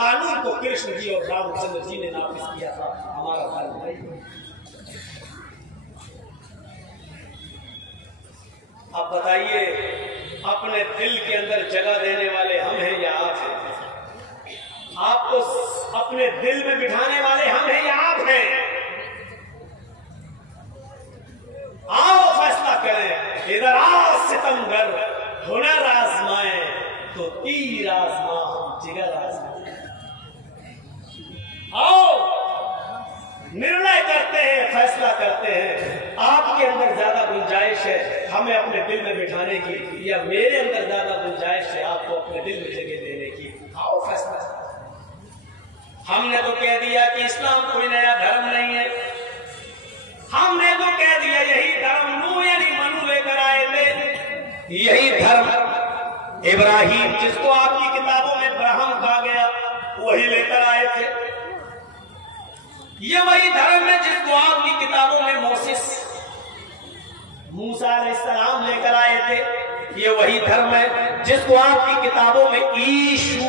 कानून को कृष्ण जी और रामचंद्र जी ने नाफिज किया था, हमारा धर्म नहीं। अब बताइए, अपने दिल के अंदर जगह देने वाले हम हैं या आप हैं? आपको अपने दिल में बिठाने वाले हम हैं या आप हैं? आओ फैसला करें। इधर आओ सितमगर, हुनर आजमाए तो तीर आजमा, जिगर आजमाए। आओ निर्णय करते हैं, फैसला करते हैं। आपके अंदर ज्यादा गुंजाइश है हमें अपने दिल में बिठाने की, या मेरे अंदर ज्यादा गुंजाइश है आपको अपने दिल में जगह देने की? आओ फैसला। हमने तो कह दिया कि इस्लाम कोई नया धर्म नहीं है। हमने तो कह दिया यही धर्म नूह यानी मनु लेकर आए थे। यही धर्म इब्राहिम, जिसको आपकी किताबों में ब्राह्म कहा गया, वही लेकर आए थे। ये वही धर्म है जिसको आपकी किताबों में मोसेस, मूसा अलैहिस्सलाम लेकर आए थे। ये वही धर्म है जिसको आपकी किताबों में यीशु,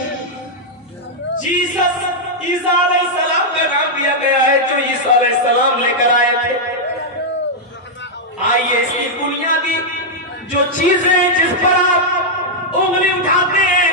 जीसस, ईसा अलैहिस्सलाम का नाम दिया गया है, जो ईसा अलैहिस्सलाम लेकर आए थे। आइए इसकी बुनियादी जो चीजें जिस पर आप उंगली उठाते हैं,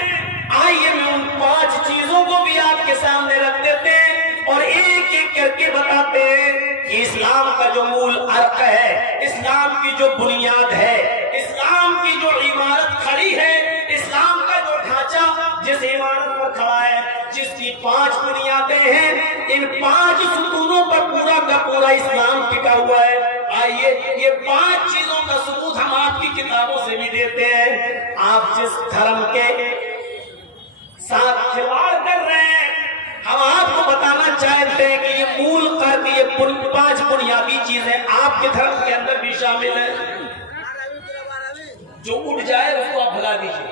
आइए मैं उन 5 चीजों को भी आपके सामने रख देते हैं और एक एक करके बताते हैं कि इस्लाम का जो मूल अर्थ है, इस्लाम की जो बुनियाद है, इस्लाम की जो इमारत खड़ी है, इस्लाम का जो ढांचा जिस इमारत पर खड़ा है, जिसकी 5 बुनियादें हैं, इन 5 सुतूनों पर पूरा का पूरा इस्लाम टिका हुआ है। आइए ये 5 चीजों का सबूत हम आपकी किताबों से भी देते हैं। आप जिस धर्म के साथ खिलवाड़ कर रहे हैं, हम आपको बताना चाहते हैं कि ये मूल कर्म, ये 5 बुनियादी चीजें आपके धर्म के अंदर भी शामिल है। जो उठ जाए उसको आप भगा दीजिए,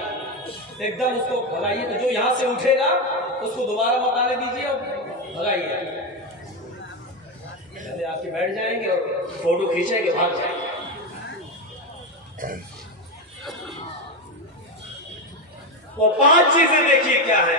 एकदम उसको भगाइए। तो जो यहां से उठेगा उसको दोबारा मत आने दीजिए और भगाइए। आपके बैठ जाएंगे और फोटो खींचेंगे, भाग जाएंगे। वो 5 चीजें देखिए क्या है।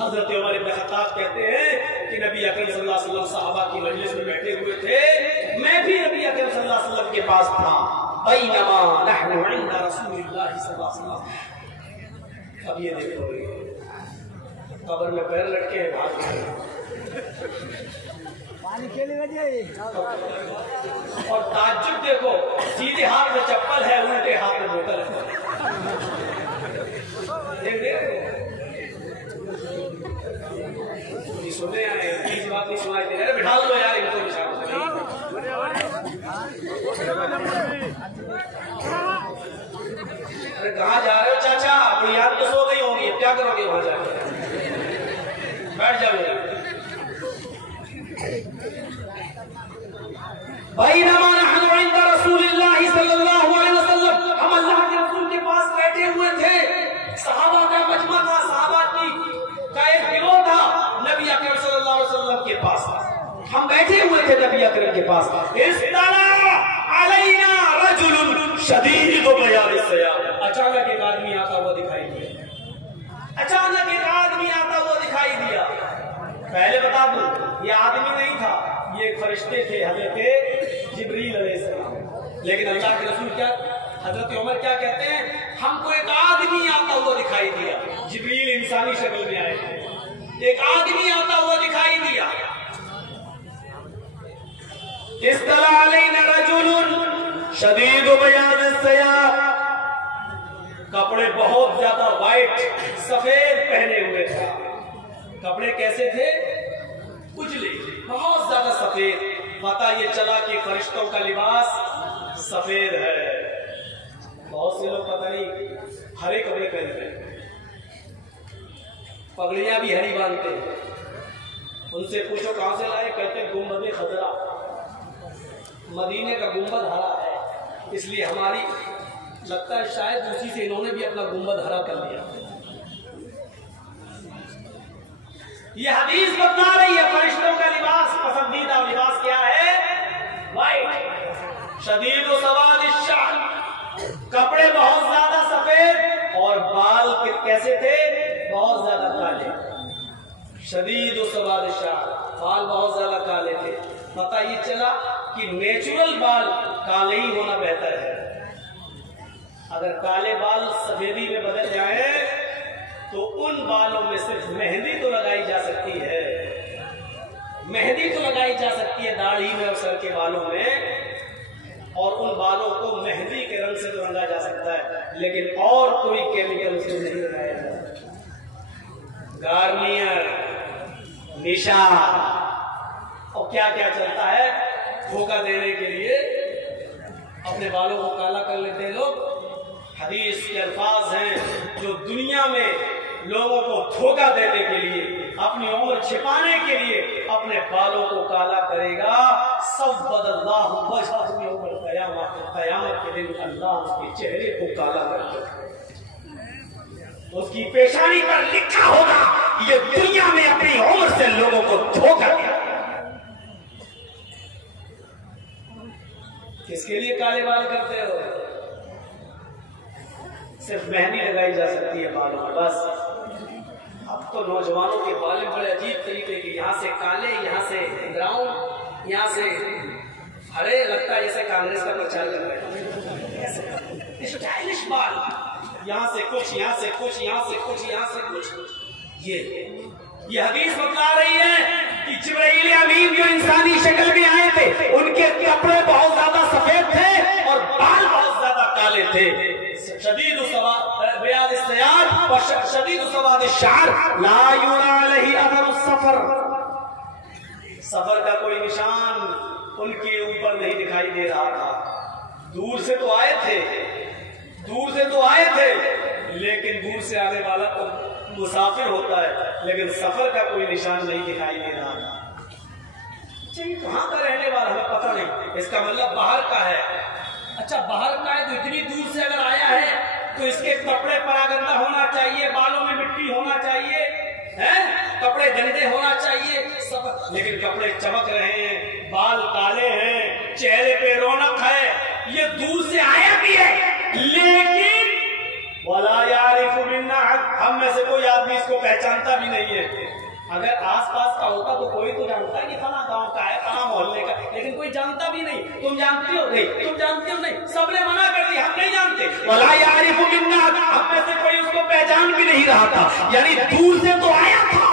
हज़रत उमर इब्न खत्ताब कहते हैं कि नबी अकरम सल्लल्लाहु अलैहि वसल्लम सहाबा की मजलिस में बैठे हुए थे, मैं भी नबी अकरम सल्लल्लाहु अलैहि वसल्लम के पास था। बैनमा नहनु इंदा रसूलिल्लाह सल्लल्लाहु अलैहि वसल्लम। अब ये देखो कब्र में पैर लटके भाग गए और ताज्जुब देखो, सीधे हाथ में चप्पल है, उल्टे हाथ में बोतल है। सुनने आए, चीज बात नहीं सुनाई दे रही, बिठा लो यार इनको। अरे कहाँ जा रहे हो चाचा? बुनियाद तो सो गई होंगी, क्या करोगे वहां जाके? बैठ जाओ। बैनमा नहनु इंद रसूलिल्लाह सल्लल्लाहु अलैहि वसल्लम, हम अल्लाह के रसूल के पास बैठे हुए थे। सहाबा का मजमा था, सहाबा का एक गिरोह था नबी अकरम सल्लल्लाहु अलैहि वसल्लम के पास। हम बैठे हुए थे नबी अकरम के पास। इस्तला अलैना रजुलुन शदीद बयाद सयाब। अचानक एक आदमी आता हुआ दिखाई दिया। अचानक एक आदमी आता हुआ दिखाई दिया। पहले बता दूं, ये आदमी नहीं था, ये फरिश्ते थे, हजरत जिब्रील अलैहिस्सलाम। लेकिन अल्लाह के रसूल क्या, हजरत उमर क्या कहते हैं, हमको एक आदमी आता हुआ दिखाई दिया। जिब्रील इंसानी शक्ल में आए थे, एक आदमी आता हुआ दिखाई दिया। इस्तला अलैना रजुलुन शदीद बयाद सयाब, कपड़े बहुत ज्यादा व्हाइट सफेद पहने हुए थे। कपड़े कैसे थे? उजले, बहुत ज्यादा सफेद। पता ये चला कि फरिश्तों का लिबास सफेद है। बहुत से लोग पता नहीं हरे कपड़े पहनते हैं, पगड़ियां भी हरी बांधते हैं। उनसे पूछो कहां से लाए, कहते हैं गुंबद खजरा, मदीने का गुंबद हरा है, इसलिए हमारी लगता है शायद उसी से इन्होंने भी अपना गुंबद हरा कर लिया। ये हदीस बता रही है फरिश्तों का लिबास, पसंदीदा लिबास क्या है? वाइट। शदीद सवाद शान, कपड़े बहुत ज्यादा सफेद और बाल कैसे थे? बहुत ज्यादा काले। शदीद सवाद शान, बाल बहुत ज्यादा काले थे। पता ये चला कि नेचुरल बाल काले ही होना बेहतर है। अगर काले बाल सफेदी में बदल जाए तो उन बालों में सिर्फ मेहंदी तो लगाई जा सकती है, मेहंदी तो लगाई जा सकती है दाढ़ी में और सर के बालों में, और उन बालों को मेहंदी के रंग से तो रंगा जा सकता है, लेकिन और कोई केमिकल उसमें नहीं लगाया जा सकता। गार्नियर, निशा और क्या क्या चलता है धोखा देने के लिए, अपने बालों को काला कर लेते हैं लोग। हदीस के अल्फाज हैं जो दुनिया में लोगों को धोखा देने के लिए, अपनी उम्र छिपाने के लिए अपने बालों को काला करेगा। सब बदल्लाहु वजहहु यौमल क़यामह, क़यामत के दिन अल्लाह उसके चेहरे को काला कर देगा। उसकी पेशानी पर लिखा होगा ये दुनिया में अपनी उम्र से लोगों को धोखा दिया। किसके लिए काले बाल करते हो? सिर्फ मेहंदी लगाई जा सकती है बालों में, बस। अब तो नौजवानों के बाल बड़े अजीब तरीके के, यहाँ से काले, यहाँ से ब्राउन, यहाँ से हरे, लगता है जैसे कांग्रेस का प्रचार कर रहे हैं। स्टाइलिश बाल, यहाँ से कुछ, यहाँ से कुछ, यहाँ से कुछ, यहाँ से कुछ। ये हदीस बता रही है कि जिब्राइल अमीन जो इंसानी शक्ल में आए थे, उनके कपड़े बहुत ज्यादा सफेद थे और बाल बहुत ज्यादा काले थे। शदीद सफर का कोई निशान उनके ऊपर नहीं दिखाई दे रहा था। दूर से तो आए थे, लेकिन दूर से आने वाला तो मुसाफिर होता है, लेकिन सफर का कोई निशान नहीं दिखाई दे रहा था। चाहिए कहाँ का रहने वाला हमें पता नहीं, इसका मतलब बाहर का है। अच्छा बाहर का है तो इतनी दूर से अगर आया है तो इसके कपड़े परागंदा होना चाहिए, बालों में मिट्टी होना चाहिए, हैं? कपड़े गंदे होना चाहिए सब, लेकिन कपड़े चमक रहे हैं, बाल काले हैं, चेहरे पे रौनक है। ये दूर से आया भी है, लेकिन वला यारिफु मिन्ना, हम में से कोई आदमी इसको पहचानता भी नहीं है। अगर आसपास का होता तो कोई तो जानता है कि फला गांव का है, फला मोहल्ले का, लेकिन कोई जानता भी नहीं। तुम जानते हो नहीं, तुम जानते हो नहीं, सबने मना कर दिया, हम नहीं जानते। वला यारिफु मिन्ना, हम में से कोई उसको पहचान भी नहीं रहा था। यानी दूर से तो आया था,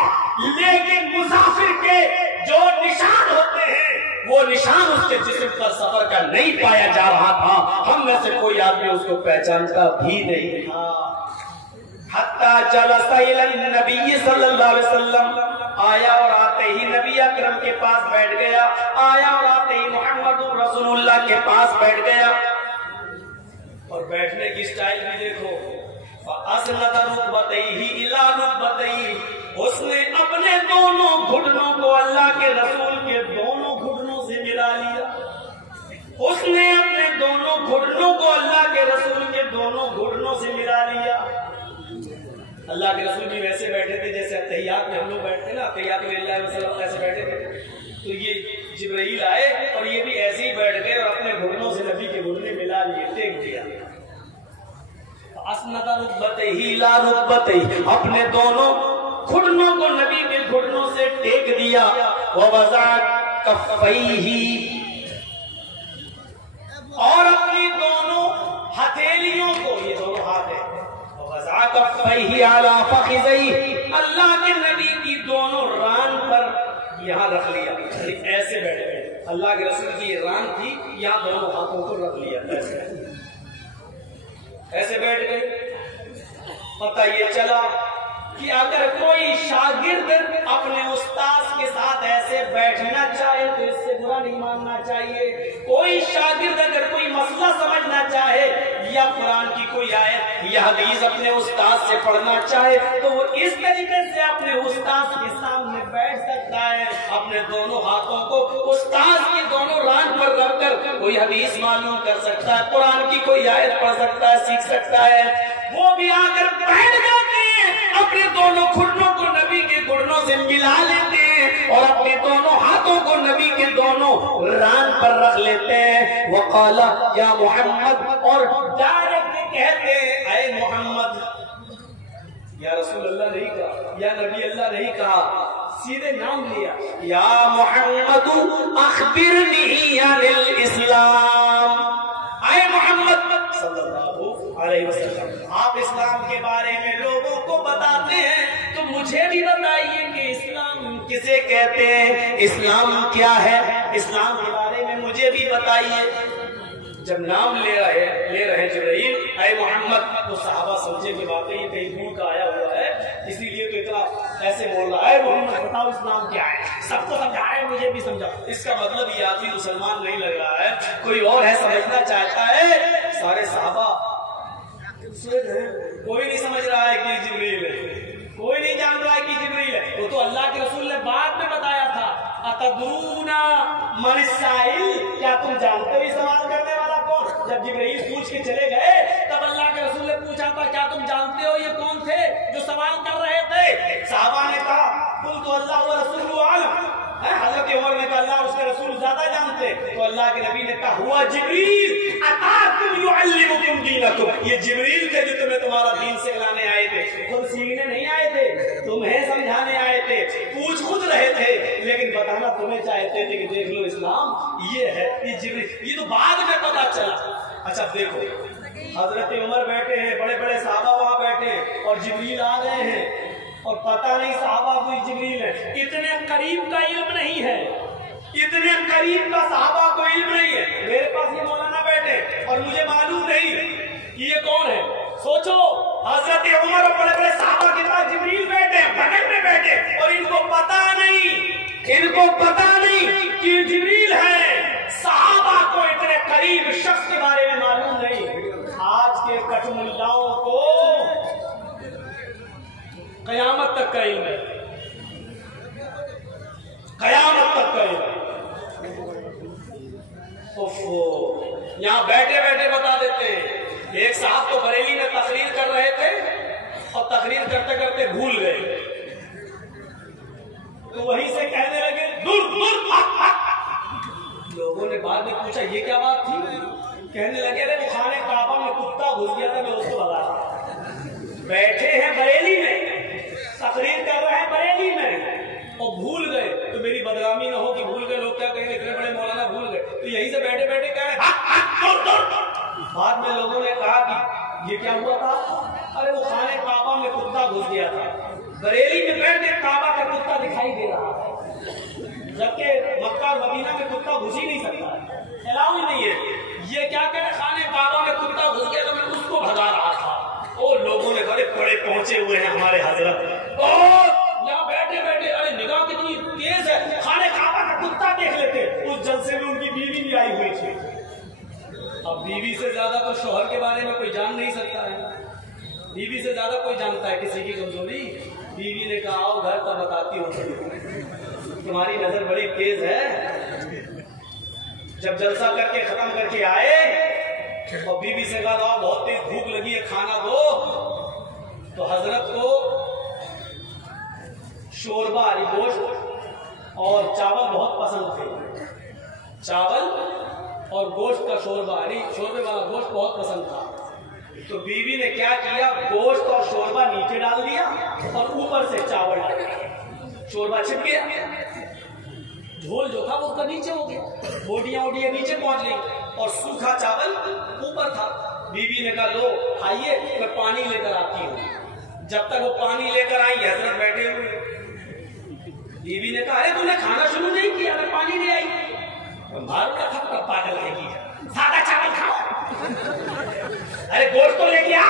लेकिन मुसाफिर के जो निशान होते हैं वो निशान उसके जिस्म पर सफर का नहीं पाया जा रहा था। हम में से कोई आदमी उसको पहचानता भी नहीं था। हत्ता जलसा इलन नबी सल्लल्लाहु अलैहि वसल्लम, आया और आते ही नबी अकरम के पास बैठ गया, आया और आते ही मुहम्मदुर रसूलुल्लाह के पास बैठ गया। और बैठने की स्टाइल भी देखो, असनद रुकबतैहि इला रुकबतैहि, उसने अपने दोनों घुटनों को अल्लाह के रसूल के दोनों घुटनों से मिला लिया। उसने अपने दोनों घुटनों को अल्लाह के रसूल के दोनों घुटनों से मिला लिया। अल्लाह के रसूल भी वैसे बैठे थे जैसे तहियात में हम लोग बैठते ना, तहियात में अल्लाह वसल्लम ऐसे बैठे थे। तो ये जिब्राइल आए और ये भी ऐसे ही बैठ गए और अपने घुटनों से नबी के घुटने मिला लिए, टेक दिया। असनदा रुकबतैहि ला रुकबतैहि, अपने दोनों घुटनों को नबी के घुटनों से टेक दिया। ववज़ा कफ़ैहि, और अपनी दोनों हथेलियों को, ये दोनों हाथ है, अल्लाह के नबी की दोनों रान पर यहाँ रख लिया, ऐसे बैठ गए। अल्लाह के रसूल की रान थी, यहाँ दोनों हाथों को रख लिया, ऐसे बैठ गए। पता ये चला कि अगर कोई शागिर्द अपने उस्ताद के साथ ऐसे बैठना चाहे तो इससे बुरा नहीं मानना चाहिए। कोई शागिर्द अगर कोई मसला समझना चाहे या कुरान की कोई आयत या हदीस अपने उस्ताद से पढ़ना चाहे तो वो इस तरीके से अपने उस्ताद के सामने बैठ सकता है, अपने दोनों हाथों को उस्ताद के दोनों रान पर रखकर कोई हदीस मालूम कर सकता है, कुरान की कोई आयत पढ़ सकता है, सीख सकता है। वो भी आकर बैठ जाते हैं, अपने दोनों घुटनों को नबी के घुटनों से मिला लेते हैं और अपने दोनों हाथों को नबी के दोनों रान पर रख लेते हैं। वक़ाला या मोहम्मद, और डायरेक्ट कहते हैं ऐ मोहम्मद। या रसूल अल्लाह नहीं कहा, या नबी अल्लाह नहीं कहा, सीधे नाम लिया, या मोहम्मद अखबिरनी अनिल इस्लाम। ऐ मोहम्मद सल्लल्लाहु अलैहि वसल्लम, आप इस्लाम के बारे में लोगों को बताते हैं तो मुझे भी बताइए कि इस्लाम किसे कहते हैं, इस्लाम क्या है, इस्लाम के बारे में मुझे भी बताइए। जब नाम ले रहे जिब्रील ऐ मोहम्मद, तो सहाबा समझे कि वाकई ये कहीं दूर का आया हुआ है, इसीलिए तो इतना ऐसे बोल रहा है। मोहम्मद बताओ इस्लाम क्या है, सबको समझाए, मुझे भी समझाओ। इसका मतलब ये आदमी मुसलमान नहीं लग रहा है, कोई और है, समझना चाहता है। सारे सहाबा कोई नहीं समझ रहा है कि जिब्रील है, कोई नहीं जान रहा है कि जिब्रील है। वो तो अल्लाह के रसूल ने बाद में बताया था, अतदरूना मन साइल, क्या तुम जानते हो ये सवाल करने वाला कौन? जब जिब्रील पूछ के चले गए तब अल्लाह के रसूल ने पूछा था, क्या तुम जानते हो ये कौन थे जो सवाल कर रहे थे? साहबा ने कहा, कुल तो अल्लाह व रसूलुहु आलम। हजरत उमर ने कहा, अल्लाह उसके रसूल ज्यादा जानते। तो अल्लाह के नबी ने कहा, हुआ जिब्रील अताकुम युअल्लिमुकुम दीनकुम, ये जिब्रील थे जो तुम्हें तुम्हारा दीन सिखलाने आए थे, खुद सीखने नहीं आए थे, तुम्हें समझाने आए थे। पूछ खुद रहे थे लेकिन बताना तुम्हें चाहते थे कि देख लो इस्लाम ये है, ये जिब्रील। ये तो बाद में पता चला। अच्छा देखो, हजरत उमर बैठे हैं, बड़े बड़े साहबा वहां बैठे हैं और जिब्रील आ गए हैं और पता नहीं साहबा कोई जिब्रील है। इतने करीब का इल्म नहीं है, इतने करीब का साहबा को इल्म नहीं है। मेरे पास ये मौलाना बैठे और मुझे मालूम नहीं कि ये कौन है। सोचो, हजरत उमर और बड़े बड़े साहबा के पास जिब्रील बैठे, बगल में बैठे, और इनको पता नहीं कि जिब्रील है। साहबा को इतने करीब शख्स के बारे में मालूम नहीं। आज के कठमुल्लाओं को कयामत तक का इल्म है, कयामत तक का इल्म। यहाँ बैठे बैठे बता देते हैं। एक साहब तो बरेली में तकरीर कर रहे थे और तकरीर करते करते भूल गए, तो वहीं से कहने लगे दूर दूर। लोगों ने बाद में पूछा ये क्या बात थी? कहने लगे रे, वो खाने काबा में कुत्ता घुस गया था, मैं उसको भगा। बैठे हैं बरेली में, तकरीर कर रहे हैं बरेली में और भूल गए, तो मेरी बदनामी ना हो कि भूल गए, लोग क्या कहेंगे इतने बड़े मौलाना भूल गए। तो यहीं से बैठे बैठे कहे बाद में लोगों ने कहा कि ये क्या हुआ था? अरे वो खाने काबा में कुत्ता घुस गया था। बरेली में बैठ के काबा का कुत्ता दिखाई दे रहा है, जबकि मक्का और मदीना में कुत्ता घुस ही नहीं सकता, अलाउ ही नहीं है। ये क्या कहे, खाने काबा में कुत्ता घुस गया तो मैं उसको भगा रहा था। और लोगों ने बड़े बड़े पहुंचे हुए हैं हमारे हजरत, और यहाँ बैठे बैठे अरे निगाह कितनी तेज है, खाने काबा का कुत्ता देख लेते। उस जलसे में उनकी बीवी भी आई हुई थी। अब बीवी से ज्यादा तो शौहर के बारे में कोई जान नहीं सकता है, बीवी से ज्यादा कोई जानता है किसी की कमजोरी। बीवी ने कहा, आओ घर तब बताती हूँ, तुम्हारी नजर बड़ी तेज है। जब जलसा करके खत्म करके आए और बीवी से कहा, बहुत तेज भूख लगी है, खाना दो। तो हजरत को शोरबा यानी गोश्त और चावल बहुत पसंद थे। चावल और गोश्त का शोरबा यानी शोरबे वाला गोश्त बहुत पसंद था। तो बीवी ने क्या किया, गोश्त और शोरबा नीचे डाल दिया और ऊपर से चावल डाल दिया। शोरबा छिप गया, झोल जो था वो उसका नीचे हो गया, बोटियां ओटियां नीचे पहुंच गई और सूखा चावल ऊपर था। बीवी ने कहा, लो खाइए, मैं पानी लेकर आती हूँ। जब तक वो पानी लेकर आई, हजरत बैठे हुए। बीवी ने कहा, अरे तूने खाना शुरू नहीं किया, मैं पानी ले आई। मारू का था, पागल आएगी, सादा चावल खाओ। अरे गोश्त तो लेके आ।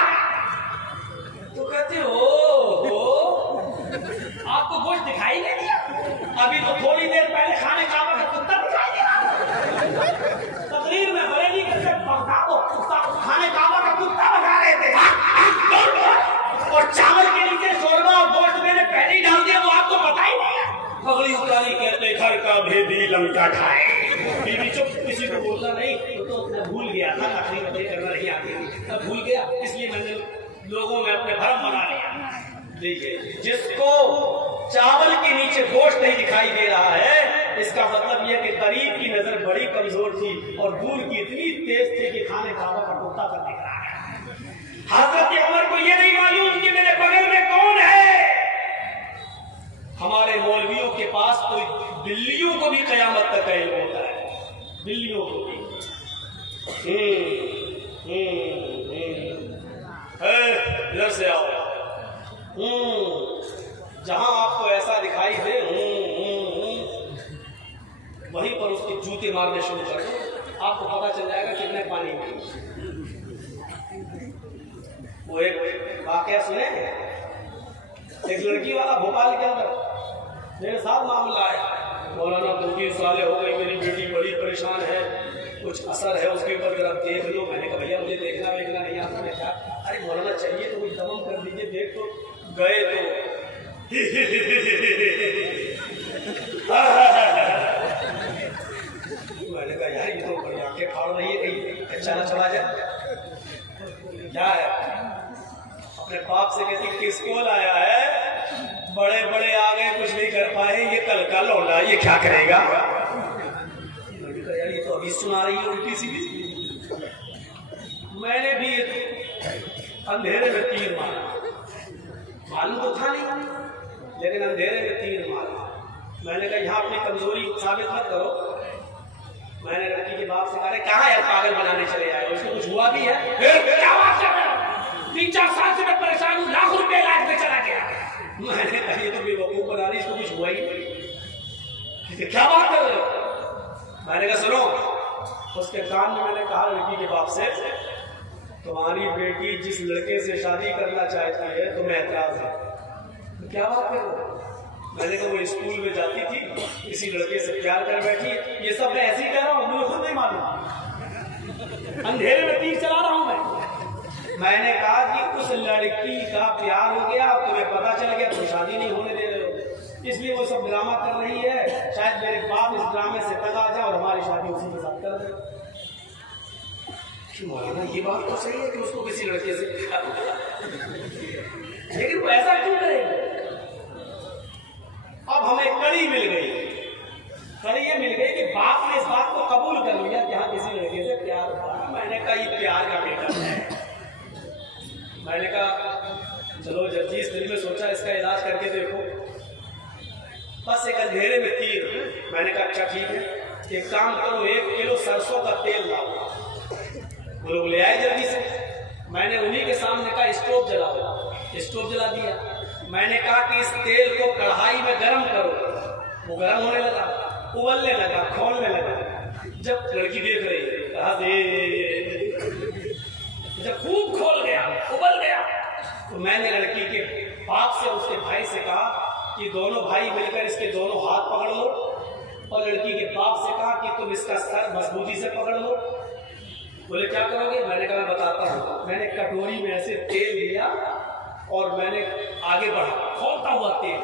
तो कहते हो आपको गोश्त दिखाई नहीं दिया? अभी तो का भेदी लंका ढाए। बीवी चुप, किसी को बोलना नहीं। तो मैं भूल गया था, नखरी बदली करना नहीं आती, तब भूल गया, इसलिए मैंने लोगों में अपने भरम बना लिया। देखिए, जिसको चावल के नीचे गोश्त नहीं दिखाई दे रहा है, इसका मतलब यह कि गरीब की नजर बड़ी कमजोर थी और दूर की इतनी तेज थी कि खाने खावा कटोता कर दिख रहा है। हजरत उमर को यह नहीं मालूम कि मेरे बगल में कौन है। हमारे मौलवियों के पास तो बिल्लियों को भी कयामत तक का इल्म होता है, बिल्लियों को भी। इधर से आओ। जहां आपको ऐसा दिखाई दे, वहीं पर उसके जूते मारने शुरू कर दो, आपको पता चल जाएगा कितने पानी में। वो एक वाकया सुने, एक लड़की वाला भोपाल के अंदर मेरे साथ मामला है। मौलाना 2-3 साल हो गई, मेरी बेटी बड़ी परेशान है, कुछ असर है उसके ऊपर, जरा देख लो। मैंने कहा भैया मुझे देखना वेखना नहीं आता। मैं क्या, अरे मौलाना चाहिए तो कुछ दमन कर दीजिए, देख तो गए तो मैंने कहा यार ये तो बड़ी आंखें फाड़ रही है, कहीं अच्छा ना चला जाए। क्या है, अपने बाप से कहती किसको लाया है, बड़े बड़े आ गए कुछ नहीं कर पाए, ये कल का लौंडा ये क्या करेगा। मैंने कहा यार ये तो अभी सुना रही है उल्टी सीधी। मैंने भी अंधेरे में तीर मारा, मालूम तो था नहीं, लेकिन अंधेरे में तीर मारा। मैंने कहा यहाँ अपनी कमजोरी साबित मत करो। मैंने लड़की के बाप से कहा कहाँ यार पागल बनाने चले आए, उसको कुछ हुआ भी है? क्या बात कर रहे हो, 3-4 साल से मैं परेशान हूँ, लाख रुपए इलाज में चला गया। मैंने कहा ये तो बेवकूफ बना रही, इसको कुछ हुआ ही नहीं। क्या बात कर रहे हो? मैंने कहा सुनो, उसके कान में मैंने कहा लड़की के बाप से, तुम्हारी बेटी जिस लड़के से शादी करना चाहती है तुम्हें एतराज है। तो क्या बात कर रहे हो? मैंने कहा वो स्कूल में जाती थी, किसी लड़के से प्यार कर बैठी। ये सब मैं ऐसे ही कह रहा हूँ, मुझे खुद नहीं मालूम, अंधेरे में तीर चला रहा हूं मैं। मैंने कहा कि उस लड़की का प्यार हो गया, अब तुम्हें पता चल गया, तुम शादी नहीं होने दे रहे हो, इसलिए वो सब ड्रामा कर रही है। शायद मेरे बाप इस ड्रामे से तंग आ जाए और हमारी शादी उसी के साथ कर दे। मौलाना ये बात तो सही है कि उसको किसी लड़के से, लेकिन वो ऐसा क्यों करेगा? अब हमें कड़ी मिल गई, कड़ी ये मिल गई कि बाप ने इस बात को कबूल कर लिया कि हाँ किसी लड़के से प्यार हुआ। मैंने कहा ये प्यार का बेटा है। मैंने कहा चलो जब जिस दिल में सोचा इसका इलाज करके देखो, बस एक अंधेरे में तीर। मैंने कहा अच्छा ठीक है, एक काम करो, 1 किलो सरसों का तेल लाओ। वो लोग ले आए जल्दी से। मैंने उन्हीं के सामने कहा स्टोव जलाओ, स्टोव जला दिया। मैंने कहा कि इस तेल को कढ़ाई में गर्म करो। वो गर्म होने लगा, उबलने लगा, खोलने लगा। जब लड़की देख रही है, कहा जब खूब खोल गया, उबल गया, तो मैंने लड़की के बाप से उसके भाई से कहा कि दोनों भाई मिलकर इसके दोनों हाथ पकड़ लो, और लड़की के बाप से कहा कि तुम इसका सर मजबूती से पकड़ लो। बोले क्या करोगे? मैंने कहा मैं बताता हूँ। मैंने कटोरी में ऐसे तेल लिया और मैंने आगे बढ़ा, खोलता हुआ तेल।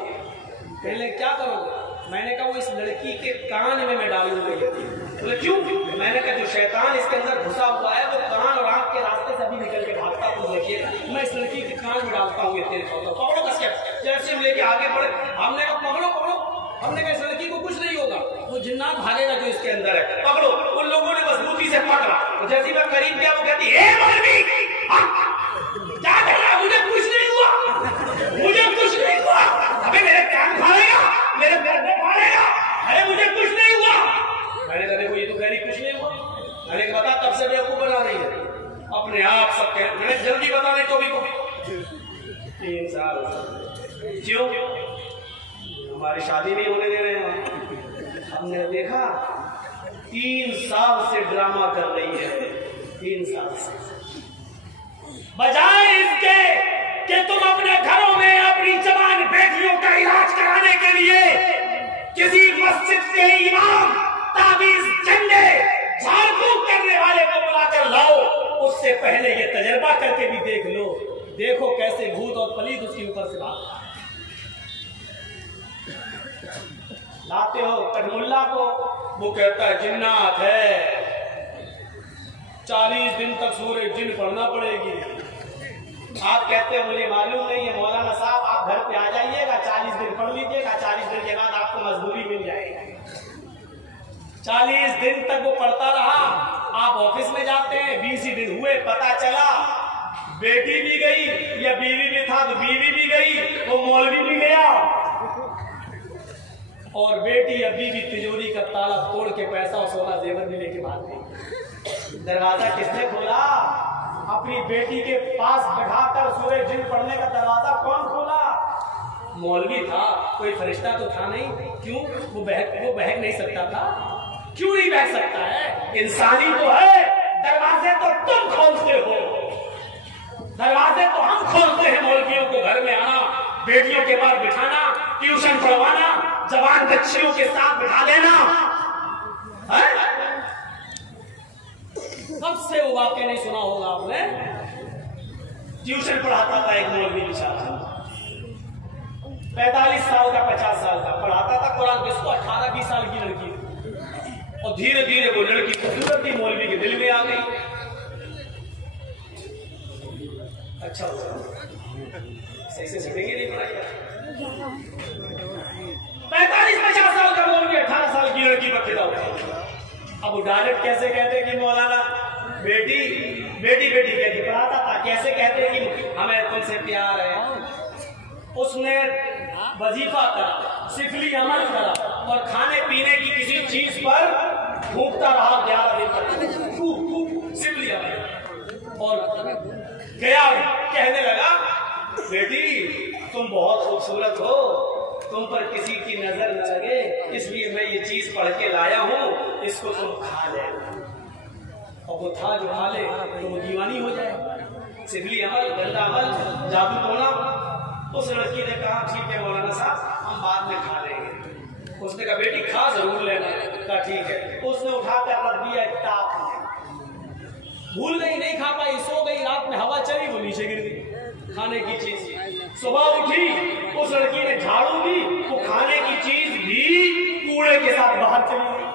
पहले क्या करोगे? मैंने कहा वो इस लड़की के कान में मैं डालूंगा ये तेल। बोले क्यों? मैंने कहा जो शैतान इसके अंदर घुसा हुआ है वो कान और आंख के रास्ते से अभी निकल के भागता, तुम देखिए मैं इस लड़की के कान में डालता हूँ ये तेल। पकड़ो कसके। जैसे हम लेके आगे बढ़े, हमने कहा पकड़ो पकड़ो। हमने कहा इस लड़की को कुछ नहीं होगा, वो जिन्नात भागेगा जो इसके अंदर है, पकड़ो। उन लोगों ने मजबूती से पकड़ा। तो जैसे मैं करीब गया वो कहती है क्या कर रहा है? मुझे कुछ नहीं हुआ, मुझे कुछ नहीं हुआ। अबे मेरे कान फाड़ेगा, मेरे गर्दन फाड़ेगा, अरे मुझे कुछ नहीं हुआ। मैंने कहा देखो ये तो कह रही कुछ नहीं हुआ। मैंने कहा बता, तब से बेवकूफ बना रही है अपने आप सब कह। मैंने जल्दी बताने तो भी 3 साल क्यों हमारी शादी नहीं होने दे रहे हैं। हमने देखा 3 साल से ड्रामा कर रही है, 3 साल से। बजाय इसके कि तुम अपने घरों में अपनी जवान बेटियों का इलाज कराने के लिए किसी मस्जिद के इमाम, ताबीज, झंडे, झाड़ फूक करने वाले को बुलाकर लाओ, उससे पहले ये तजर्बा करके भी देख लो। देखो कैसे भूत और पलीत उसके ऊपर से भागता। लाते हो कटमुल्ला, वो कहता है जिन्नात है, 40 दिन तक सूरज जिन पढ़ना पड़ेगी। आप कहते हैं मुझे मालूम नहीं है मौलाना साहब, आप घर पे आ जाइएगा, 40 दिन पढ़ लीजिएगा, 40 दिन के बाद आपको मजदूरी मिल जाएगी। 40 दिन तक वो पढ़ता रहा। आप ऑफिस में जाते हैं, 20 ही दिन हुए, पता चला बेटी भी गई या बीवी भी था तो बीवी भी गई, वो मौलवी भी गया, और बेटी या बीवी तिजोरी का ताला तोड़ के पैसा और सोना जेवर भी लेके भाग गई। दरवाजा किसने खोला? अपनी बेटी के पास बैठाकर सूरज जिन पढ़ने का दरवाजा कौन खोला? मौलवी था, कोई फरिश्ता तो था नहीं। क्यों? वो बहक नहीं सकता था। क्यों नहीं बहक सकता है? इंसानी तो है। दरवाजे तो तुम खोलते हो, दरवाजे तो हम खोलते हैं। मौलवियों को घर में आना, बेटियों के पास बिठाना, ट्यूशन पढ़वाना, जवान बच्चियों के साथ बिठा देना। कब से वो वाक्य नहीं सुना होगा आपने? ट्यूशन पढ़ाता था एक मौलवी बेचारा, 45 साल का 50 साल का, पढ़ाता था कुरान। किसको? 18-20 साल की लड़की। और धीरे धीरे वो लड़की खूबसूरत थी, मौलवी के दिल में आ गई। अच्छा सही से सीखेंगे नहीं पढ़ाई। 45-50 साल का मौलवी 18 साल की लड़की पर फिदा होता। अब वो डायरेक्ट कैसे कहते कि मौलाना बेटी बेटी बेटी कहती पढ़ाता था, कैसे कहते कि हमें तुमसे प्यार है। उसने वजीफा करा, सिफली अमल करा, और खाने पीने की किसी चीज पर भूखता रहा 11 दिन तक, सिफली अमल। और गया, कहने लगा बेटी तुम बहुत खूबसूरत हो, तुम पर किसी की नजर न लगे, इसलिए मैं ये चीज पढ़ के लाया हूँ, इसको तुम खा ले। और वो था जो खा ले तो वो दीवानी हो जाए। सिफली अमल, गंदा अमल, जादू टोना। उस लड़की ने कहा ठीक है मौलाना साहब, हम बाद में खा लेंगे। उसने कहा बेटी खा जरूर लेना। कहा ठीक है। उसने उठाकर रख दिया एक टाप में, भूल गई, नहीं खा पाई, सो गई। रात में हवा चली, वो नीचे गिर गई खाने की चीज। सुबह उठी, उस लड़की ने झाड़ू दी, वो खाने की चीज भी कूड़े के साथ बाहर चली गई।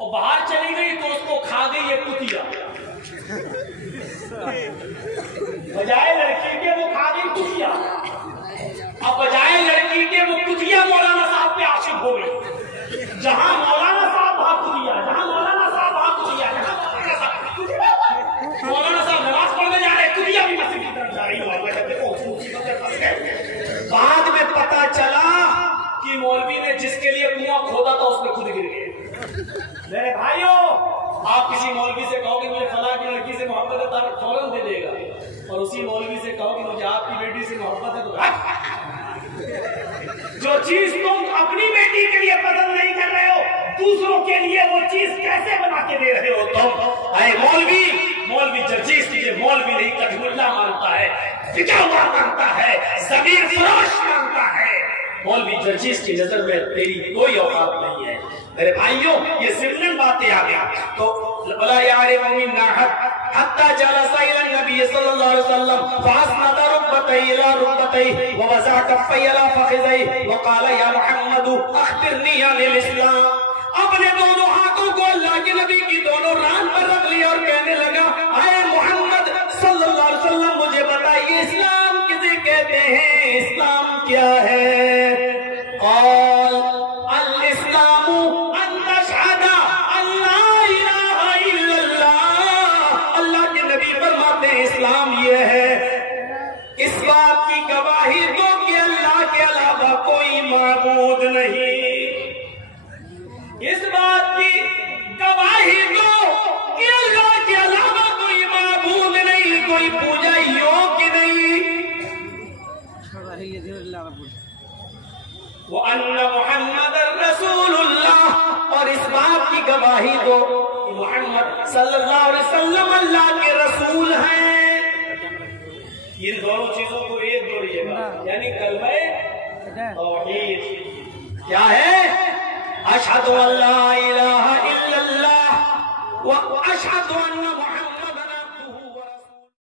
और बाहर चली गई तो उसको खा गई ये कुतिया। बजाय लड़की के वो खा गई कुतिया। अब बजाय लड़की के वो कुतिया मौलाना साहब पे आशिक हो गई। जहां मौलाना साहब वहां कुतिया, जहां मौलाना साहब वहां कुतिया, जहां मौलाना साहब नमाज पढ़ने जा रहे, कुतिया भी मस्जिद की तरफ जा रही। बाद में पता चला कि मौलवी ने जिसके लिए कुआं खोदा था उसमें खुद गिर गए। मेरे भाइयों, आप किसी मौलवी से कहोगे मुझे फला की लड़की से मोहब्बत है तो फौरन दे देगा, और उसी मौलवी से कहोगे मुझे आपकी बेटी से मोहब्बत है तो जो चीज तुम अपनी बेटी के लिए पसंद नहीं कर रहे हो, दूसरों के लिए वो चीज कैसे बना के दे रहे हो तुम? अरे मौलवी, मौलवी जर्जीस कीजिए, मौलवी नहीं कठमुल्ला मानता है, फिजा हुआ मानता है, ज़मीर फरोश मानता है। मौलवी जर्जीस की नजर में तेरी कोई औकात नहीं है। मेरे भाइयों, ये सिर्फ बातें आ गया तो वला यारिफु मिन्ना हत्ता जलसा इला नबी सल्लल्लाहु अलैहि वसल्लम फअस्नद रुकबतैहि इला रुकबतैहि व वज़अ कफ़ैहि इला फ़ख़िज़ैहि व क़ाल या मुहम्मद अख़बिरनी अनिल इस्लाम। अपने दोनों हाथों को अल्लाह के नबी की दोनों रान पर रख लिया और कहने लगा, आए मोहम्मद सल्लल्लाहु अलैहि वसल्लम मुझे बताइए इस्लाम किसे कहते हैं, इस्लाम क्या है? क़ाल अल इस्लामु अन तशहदा अल्ला इलाहा इल्लल्लाह। अल्लाह के नबी फरमाते हैं इस्लाम ये है इस बात की गवाही दो कि अल्लाह के अलावा कोई माबूद नहीं। इस बात की गवाही दो कि अल्लाह के अलावा कोई माबूद नहीं, कोई पूजा योग्य नहीं। वो अन्ना मुहम्मदर रसूलुल्लाह, और इस बात की गवाही दो कि मोहम्मद सल्लल्लाहु अलैहि वसल्लम अल्लाह के रसूल हैं। इन दोनों चीजों को एक जोड़िएगा, यानी कलमे तौहीद क्या है? अशहदु अल्ला इलाहा इल्लल्लाह व अशहदु अन्ना मुहम्मद